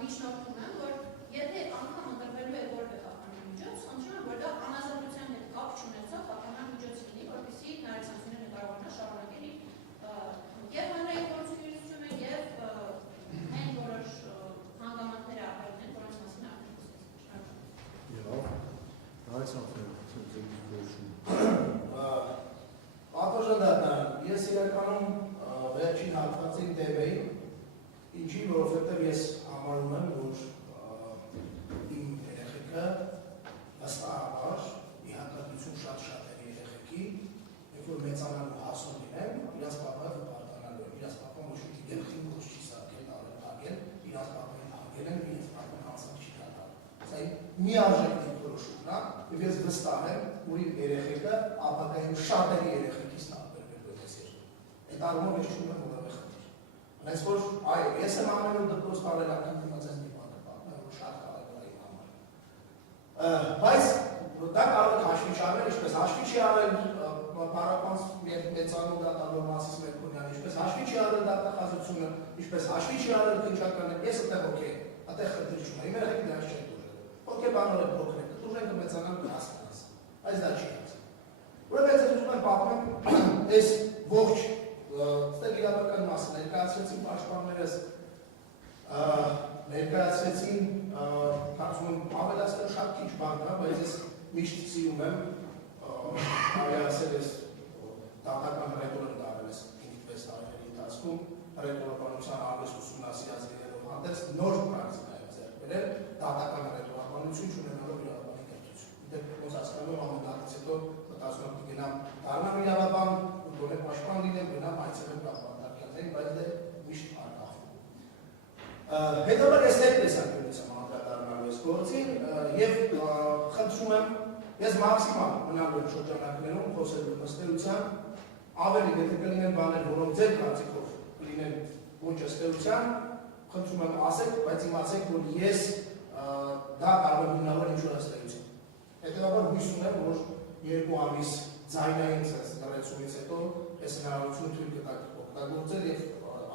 միջնորդում եմ, որ եթե անգամ ընտրվելու է որևէ խափանամիջոց, խնդրում եմ, որ դա անազատության հետ կապ չունեցող խափանամիջոց լինի, որպեսզի նարեցանցիները կարողանա շարունակել իր եւ հանրային գործունեությունը եւ այն որոշ հանգամանքները ապրելն են, որոնց մասին արդեն Պատվժանդական, ես իրականում վերջին հատվածին տև էի, ինչի, որովհետև ես համարում եմ, որ իմ երեխեքը վստահաբար իհարկատություն շատ էր երեխեքի, երբ որ մեծանալու հասուն լինեն, իրաց պապայով պարտանալու են, իրաց պապան ոչ մի երեխին ոչ չի սարքել, աղել, իրաց պապային աղել են, իրաց պապան հանցան չի կատալ։ Սա միարժեք դիրքորոշումն է, և ես վստահ եմ, որ իմ երեխեքը ապագայում շատերի երեխեքից տարբերվելու է ես երկու։ Այդ առումով ես չունեմ որևէ խնդիր։ Հենց որ այո, ես եմ ամեն օր դպրոց տարել ակին դիմաց այս մի բանը պատմեմ, որ շատ կարևոր է իմ համար։ Բայց դա կարող է հաշվի չառնել, ինչպես հաշվի չի առել պարապանց մեծանուն դատավոր Մասիս Մերկոնյանը, ինչպես հաշվի չի առել դատախազությունը, ինչպես հաշվի չի առել քննչականը, ես այդտեղ օքեյ, այդտեղ խնդիր չունեմ, իմ երեխեքը դրանից չեն դուրժել։ Հոգեբանորեն փոքր եք, դուրժեն կմեծանան կհասկանաս, այս դա չի հասել։ Որովհետև ես ուզում եմ պատմեմ այս ողջ ստեղ իրավական մասը ներկայացրեցին պաշտպաններս, ներկայացրեցին, կարծում եմ ավելացնել շատ քիչ բան կա, բայց ես միշտ սիրում եմ ավելացել ես դատական հռետոր եմ դարել ես 5-6 տարիների ընթացքում, հռետորաբանության արվես ուսումնասիրած լինելով հանդերձ նոր պրակտիկայով ձեռք բերել դատական հռետորաբանություն չունենալով իրավաբանի կրթություն։ Դե ոնց հասկանում ամեն դատից հետո մտածում եմ կգնամ դառնամ իրավաբան, գոնե պաշտպան լինեմ, գնամ այցելեմ կապանտարկյալներին, բայց դե միշտ արկախվում։ Հետո ես ներկայացնելուց եմ անդրադառնալու այս գործին եւ խնդրում եմ ես մաքսիմալ մնալու եմ շրջանակներում խոսելու նստելության ավելի եթե կլինեն բաներ, որոնք ձեր կարծիքով կլինեն ոչ ըստելության, խնդրում եմ ասեք, բայց իմացեք, որ ես դա կարող եմ հիմնավոր ինչ-որ ըստելություն։ Հետևաբար հույս ունեմ, որ 2 ամիս ձայնային լրացումից հետո ես հնարավորություն թույլ կտակ օգտագործել եւ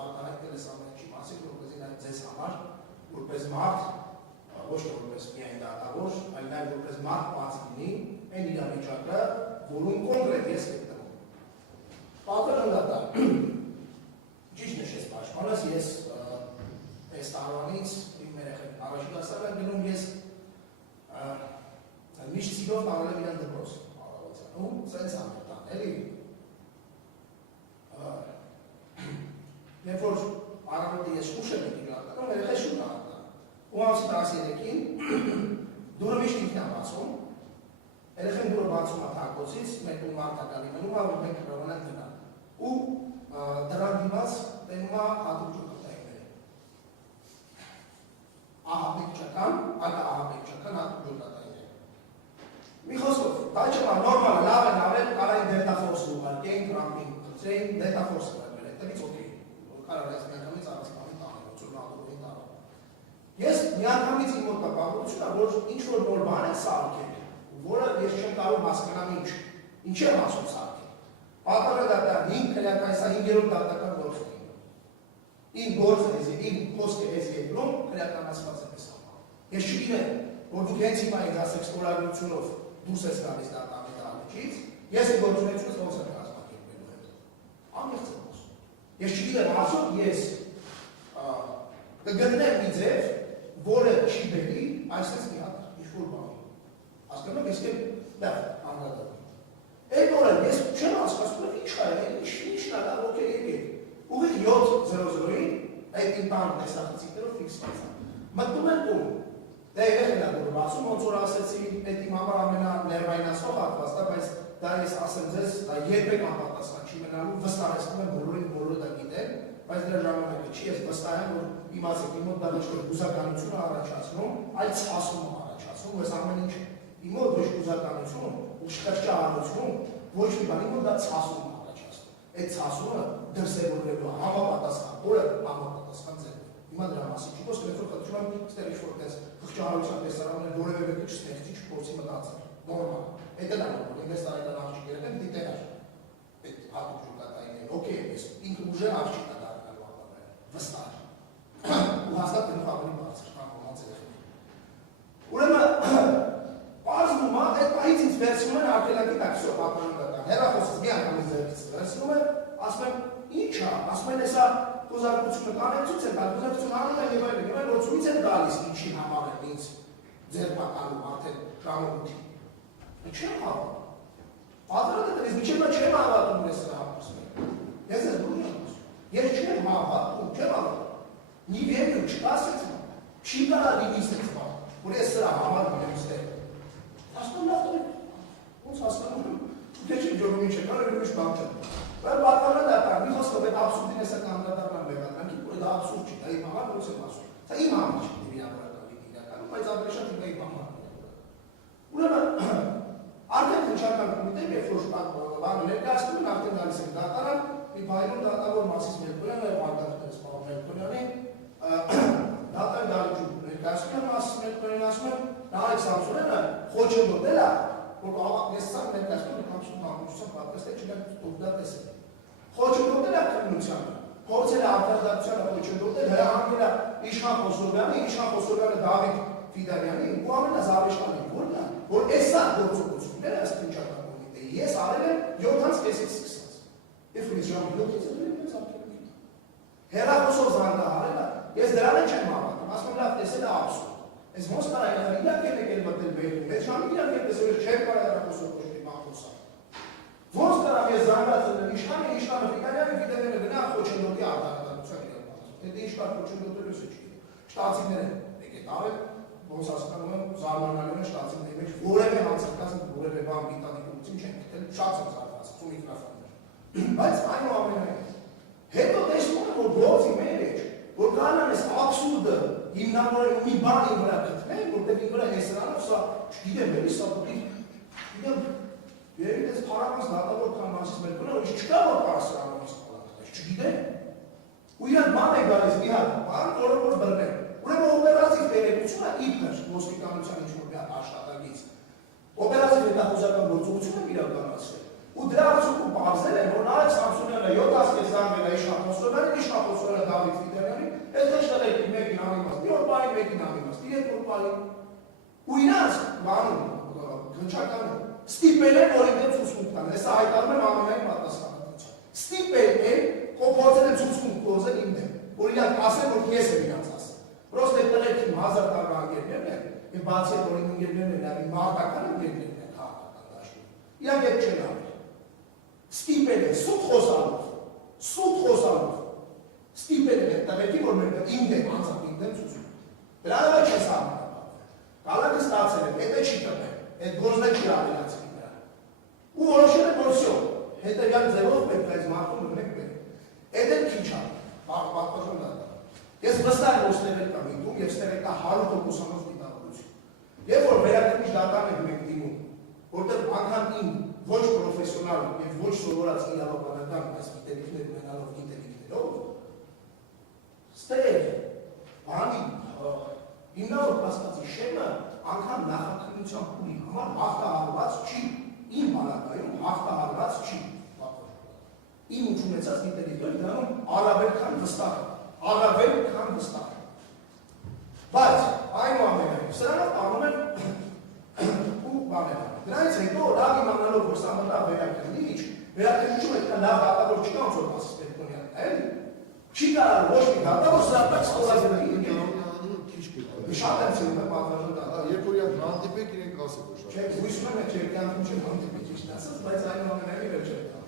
արտահայտել ես ամեն ինչի մասին, որպեսզի նաեւ ձեզ համար, որպես մարդ, ոչ թե որպես միայն դատավոր, այլ նաեւ որպես մարդ բաց լինի այն իրավիճակը, որում կոնկրետ ես գտնվում։ Պատվժանդական, ճիշտ նշեց պաշտպանս, ես այս տարվանից իմ երեխեք առաջին դասարան եմ գնում, ես միշտ սիրով տարել եմ իրան դպրոց առավոտյանում, սենց ամերտան, էլի։ Երբ որ առավոտը ես ուշ եմ իրատանում, երեխե շուտ առատան։ Ու ամսի 13-ին դուրը միշտ ինքն է բացում, երեխեն դուրը բացում է թակոցից, մեկ ու մարդականի մնում է, որ մենք հրավանանք գնալ։ Ու դրան դիմաց տենում է հատուկ ջոկատայինները։ Ահապեկչական, ակա ահապեկչական հատուկ ջոկատայինները։ Մի խոսքով, դա չմա նորմալ է, լավ են ավել, կարային դետաֆորս ուղարկեին, կրամպին խծրեին, դետաֆորս ուղարկել, այդտեղից օքեյ, կարող ես միանգամից առասպանին տանել, ոցոր նատորին տանել։ Ես միանգամից իմ մոտ կապավորություն է, որ ինչ-որ նոր բան է սարքել, որը ես չեմ կարող հասկանամ ինչ եմ ասում սարքել։ Պատվիրատական 5 քրեական, սա 5-րդ դատական գործն է։ Իմ գործը ես, իմ խոսքը ես երկրում քրեականացված եմ ես համար։ Ես չգիտեմ, որ դուք հենց հիմա ինձ ասեք ստորագրությունով դուրս ես գալիս դատամի դահլիճից, ես իմ գործունեությունս ոնց եմ կազմակերպելու հետո։ Ամիղծ եմ ասում։ Ես չգիտեմ, ասում ես կգտնեմ մի ձև, որը չի բերի այսպես մի հատ ինչ-որ բանի։ Հասկանում ես կեմ լավ անդրադառնում։ Այդ օրը ես չեմ հասկացնում ինչ է, ինչն է դա օքեյ եկեք։ Ուղիղ 7:00-ին այդ իմ տան տեսախցիկներով ֆիքսված է։ Մտնում եմ տուն։ Դա երեխեն է դուրը բացում, ոնց որ ասեցի, այդ իմ համար ամենաներվայնացող հատվածն է, բայց դա ես ասեմ ձեզ, դա երբեք անպատասխան չի մնալու, վստահեցնում եմ բոլորը դա գիտեն, բայց դրա ժամանակը չի, ես վստահ եմ, որ իմացեք, իմ մոտ դա ոչ որ հուզականություն է առաջացնում, այլ ցասում է առաջացնում, ու ես ամեն ինչ իմ մոտ ոչ հուզականություն, ու շղճահարություն, ոչ մի բան, իմ մոտ դա ցասում է առաջացնում։ Այդ ցասումը դրսևորվելու համապատասխան օրը համապատասխան ձև։ Հիմա դրա մասին չի խոսք, որ խնդրում եմ ստեղ ինչ-որ տես խղճահարության տեսարաններ որևէ մեկը չստեղծի, չփորձի մտածել։ Նորմալ։ Այդ էլ անոր, 5 տարեկան աղջիկ երեխան պիտի տեղար։ Այդ հատուկ ջոկատայինները, օքեյ, ես ինքը ուժեղ աղջիկ է դառնալու ապագայում, վստահ։ Ու հաստատ գնով ավելի բարձր։ հեռախոսից մի անգամ ձեռքից վերցնում եմ, ասում եմ, ի՞նչ է, ասում են, հեսա կոզարկությունը կանեմ ցույց եմ տալիս, կոզարկությունը անում են եւ այլն, որ ցույց են տալիս ինչի համար են ինձ ձերբակալում արդեն ժամանակի։ Չեմ հավատում։ Պատրաստ եմ, ես միջև չեմ հավատում ես սրա հարցը։ Ես ես դուրս եմ ասում։ Ես չեմ հավատում, չեմ հավատում։ Նի վերջը չկասեց, չի կարա դիվիսից բան, որ ես սրա համար եմ ստեղ։ Ասում լավ դու ոնց հասկանում եմ, դե չի ջոկում ինչ է, կարող ուրիշ բան չէ։ Բայց բակալը դա կա, մի խոսքով այդ աբսուրդին էսա կանդադառնան մեղադրանքի, որ դա աբսուրդ չի, դա իմ համար ոնց եմ ասում։ Դա իմ համար չի վիրավորական իրականում, բայց ավելի շատ իմ համար։ Ուրեմն արդեն քննչական կոմիտեը երբ որ բանը ներկայացնում են, արդեն գալիս են դատարան, մի բայրում դատավոր Մասիս Մելքոնյանը եւ Արտակերտ Պավել Մելքոնյանի դատարան դալիճում ներկայացնում են Մասիս Մելքոնյանն ասում են Նարեկ Սամսոնյանը խոչընդոտել է, որ ես սա ներկայացնում եմ համշուտության պատկաստ է չգան դա տեսել։ Խոչընդոտել է քննությանը, փորձել է արտադրությանը խոչընդոտել, հրահանգել է Իշխան Խոսորյանը, Իշխան Խոսորյանը Դավիթ Ֆիդանյանին ու ամենա Զավեշտանին, որն է, որ էսա գործողությունները ըստ քննչական կոմիտեի ես արել եմ 7:30-ից սկսած։ Երբ որ ես ժամը 7-ից ելել եմ ցանկանում։ Հեռախոսով զանգահարել է, ես դրան չեմ հավատում, ասում եմ լավ տեսել է աբսուրդ։ Այս ոնց կարա իրական եկել մտել բերում, այդ ժամի իրական տեսել չեմ կարա հեռախոսով ոչ մի բան խոսալ։ Ոնց կարա ես զանգացել Իշխանը Ֆիդանյանը գնա խոչընդոտի արտադրության իրականացում։ Դա ինչ կար խոչընդոտելուց է չի։ Շտացիները եկեք արել ոնց հասկանում եմ զարմանալի է շտացիների մեջ որևէ հանցակացն որևէ բան պիտանիկություն չեն գտել շատ եմ զարմացած ու միկրոֆոններ բայց այնուամենայնիվ հետո տեսնում եմ որ գործի մեջ որ կանան այս աբսուրդը հիմնավորել մի բանի վրա գտնեն որտեղ ի վրա հեսրանով սա չգիտեմ էլի սա պետք գիտեմ երևի դες փառակած դատավոր կան Մասիս Մելքոնյանը ոչ չկա որ կարասրանով ստալակտես չգիտեմ ու իրան բան է գալիս մի հատ բան որը որ բռնել Ուրեմն օպերատիվ տեղեկությունը իբր ոստիկանության ինչ-որ մի հատ աշխատակից օպերատիվ հետախուզական գործողություն է իրականացրել ու դրա արդյունքում պարզել են որ Նարեկ Սամսոնյանը 7-ից զանգել է Իշխան Խոսորյանին, Իշխան Խոսորյանը Դավիթ Ֆիդանյանին, այդտեղ շտեղի մեկին անիմաստ, մի օր բանի մեկին անիմաստ, երեք օր բանի ու իրանց բանում քննչականում ստիպել են որ ինձ ցուցմունք տան, հեսա հայտարարում եմ ամենայն պատասխանատվությամբ ստիպել են փորձել են ցուցմունք կոզել իմ դեմ որ իրանք ասեն որ ես եմ իրանց Просто это легкий мазар такая германия, и бацы, которые не германия, они мартаканы германия, как я get ченал. Стипендия, суд хозалов, стипендия, это легкий момент, индем, анзак индем сузу. Прямо часам. Когда ты стался, это читано, это грозный чиравец. У Орошена все, это я зелов пекает, мартом мекбе. Это кича, пахпахпахпахпахпах. Ես վստահ եմ ստեղել կամ ինքնում եւ ստեղել կա 100%-անով դիտավորություն։ Երբ որ վերակնիչ դատան եք մեկ դիմում, որտեղ անգամ իմ ոչ պրոֆեսիոնալ եւ ոչ սովորած իրավաբանական այս գիտելիքներ ունենալով գիտելիքներով ստեղ բանի հիմնավոր կասկածի շեմը անգամ նախաքննության փուլի համար հաղթահարված չի, իմ բանակայում հաղթահարված չի։ Իմ ունեցած գիտելիքները դրանում առավել քան վստահ Առավել քան վստահ։ Բայց այնուամենայնիվ սրանով անում են ու բաներ։ Դրանից հետո լավ իմանալով որ սա մտա վերակնիչ, վերակնիչում այդ լավ դատավոր չկա ոնց որ Մասիս Մելքոնյանը, էլի։ Չի կարող ոչ մի դատավոր սա տակ ստորագրել քիչ կգա։ Շատ եմ ցույց պատվաժան դատա։ Երբ որ իրանք հանդիպեք իրենք ասեք որ շատ։ Չէ, հույսում եմ չէ, կյանքում չեմ հանդիպի ճիշտ ասած, բայց այնուամենայնիվ էլ չեմ տա։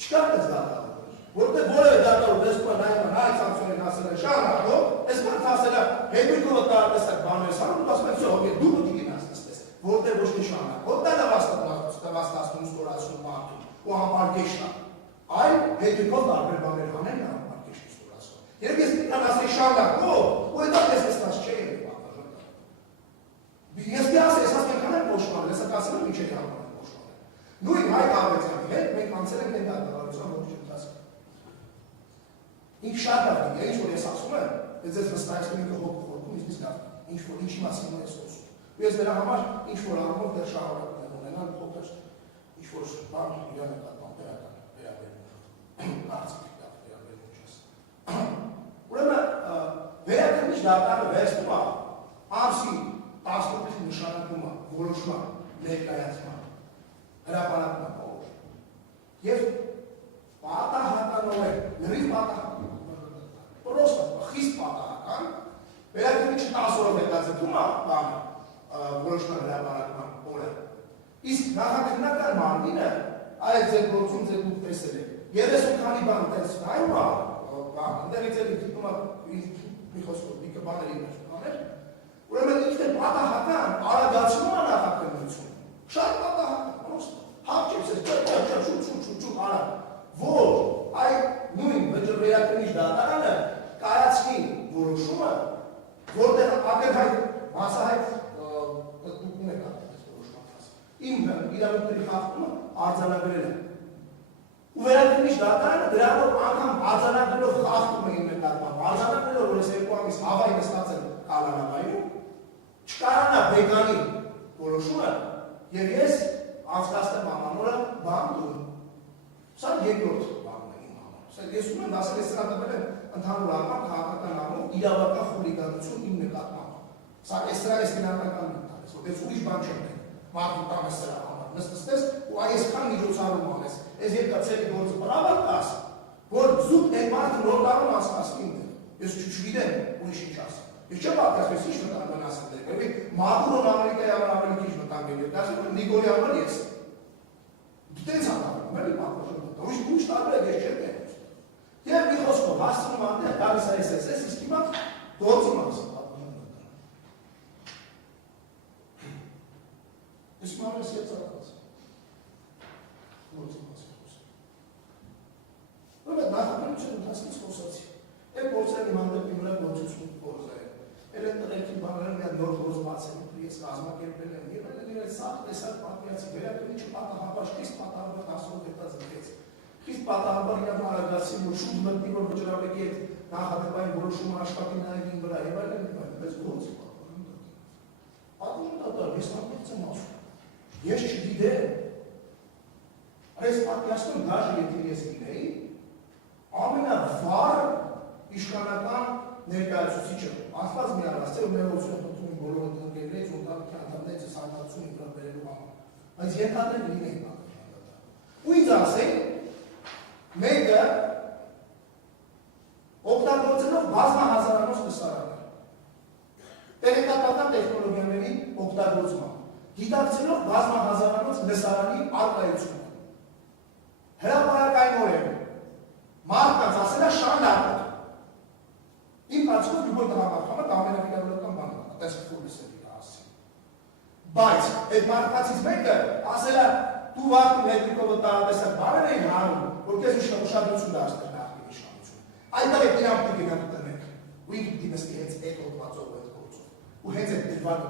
Չկա դες դատավոր Որտեղ որևէ դատավոր դեսպան Նարեկ Սամսոնյանին ասել է շարունակող, այսպես ասել է հետույքով տարատեսակ բաներ սանում, ասում է всё, դու պետք է գնաս նստես, որտեղ ոչ մի շարունակող, դա նվաստացնում ստորացնում մարդուն ու համարկեշտա, այլ հետույքով տարբեր բաներ հանեն համարկեշտի ստորացում։ Երբ ես իրան ասեի շարունակող, ու դա տեսնած չէ եղել պատվաժան դա։ Ես դի ասել, ես ասել կանեմ փոշմանել, ես ասել եմ ինչ է համարել փոշմանել։ Նույն Հայկ Աղաբյանի հետ մենք անցել ենք այդ դատավարության ողջ ընթացքը։ Ինք շատ է, ինչ որ ես ասում եմ, ես ես վստահեցնում եմ հոգ խորքում իսկ լավ, ինչ որ ինչի մասին եմ խոսում։ Ու ես դրա համար ինչ որ առումով դեռ շահավորական եմ ունենալ փոքր ինչ որ բան իրան նկատմամբ վերաբերում։ Արցիկ դա վերաբերում չես։ Ուրեմն վերակնիչ դատանը վերցնում է ամսի 18-ի նշանակումը որոշման ներկայացման հրապարակման Եվ պատահականորեն, լրիվ պատահական, պրոստը խիստ պատահական, վերակրիչը 10 օրով հետաձգում է բանը, որոշման հրապարակման օրը։ Իսկ նախաքննական մարմինը այդ ձեր գործում ձեր դուք տեսել եք։ 30 քանի բան տես նայում է, ընդերից էլի գտնում է մի խոսքով, մի բաների մեջ բաներ, ուրեմն ինքն է պատահական, արագացնում է նախաքննությունը։ Շատ պատահական, պրոստը։ Հապճեպս է, չուտ, արագ, որ այդ նույն վերակրիչ դատարանը կայացնի որոշումը, որտեղ ակնհայտ, մասահայտ դուք եք այս որոշման հաս։ Իմ իրավունքների խախտումը արձանագրել է։ Ու վերակրիչ դատարանը դրանով անգամ արձանագրելով խախտում է իմ նկատմամբ, արձանագրելով, որ ես 2 ամիս հավայի նստած եմ կալանավայրում, չկարանա բեկանի որոշումը, եւ ես անցկացնեմ ամանորը բան դուրս։ Սա երկրորդ բանն է իմ համար։ Սա ես ուզում եմ ասել, ես սրա տվել եմ ընդհանուր առմամբ քաղաքական առումով իրավական խուլիգանություն իմ նկատմամբ։ Սա ես սրա ես գնահատական եմ տալիս, որտեղ ուրիշ բան չեմ տեղ։ Մարդու տանը սրա համար նստես ու այսքան միջոցառում անես։ Ես երկացելի գործը բրավա տաս, որ զուտ այդ մարդը նոր տարում անցկացնի ինձ։ Ես չգիտեմ ուրիշ ինչ ասեմ։ Ես չեմ պատկասում, ես ինչ մտանգան ասեմ դեր, որովհետեւ Մադուրոն Ամերիկայի ավելի քիչ մտանգել է, դասում եմ Նիկոլի համար ես։ Դից անում, մերի պատմություն։ Ուրիշ տարբեր ես չեմ տեղ։ Եվ մի խոսքով հասցնում անտեղ գալիս է SS, իսկ հիմա գործի մասին պատմում եմ։ Ես մարս ես ածած։ Գործի մասին խոսում։ Որը նախաքննության ընթացքից խոսացի։ Այդ գործերի հանդեպ իմ վրա գործություն գործ է։ Էլ այդ տղերքի բաները մի հատ նոր գործ բացել, ես կազմակերպել եմ, եւ այլն սա տեսակ պատմիացի վերակրիչը պատահաբար խիստ պատահաբար 10 օր հետա զգեց։ Խիստ պատահաբար իրան արագացին, որ շուտ մտնի, որ վճռաբեկի այդ նախադեպային որոշումը աշխատի նաև իմ վրա, եւ այլն, բայց գործի պատմում դատարկ, ես հանդիպց եմ ասում։ Ես չգիտեմ։ Այս պատմիացնում դաժե եթե ես գիտեի, ամենավառ իշխանական ներկայացուցիչը, Աստված մի առաստ է, ու ներողություն խնդրում եմ բոլոր ընկերներից, ընտանիքի անդամներից սահմանություն իբրավ բերելու համար։ Բայց ենթադրենք լինեին պատմական։ Ու ինձ ասեն, մեկը օգտագործելով բազմահազարանոց լսարաններ, տեղեկատվական տեխնոլոգիաների օգտագործման, գիտակցելով բազմահազարանոց լսարանի առկայությունը, հրապարակայնորեն մարդկանց ասել է շարունակել։ Իմ կարծիքով դու տղամարդը դա ամենավիրավորական բանն է, տեսք որ լսել իր ասի։ Բայց այդ մարդկանցից մեկը ասել է դու վաղ մետրիկովը տարատեսակ բաներ էին հանում, որ քեզ ուշադրություն դարձնել նախկին իշխանություն։ Այդտեղ է իրավունքի գնահատել եք։ Ու ինքը դիմստի հենց այդ օգտվածով այդ գործով։ Ու հենց այդ դժվար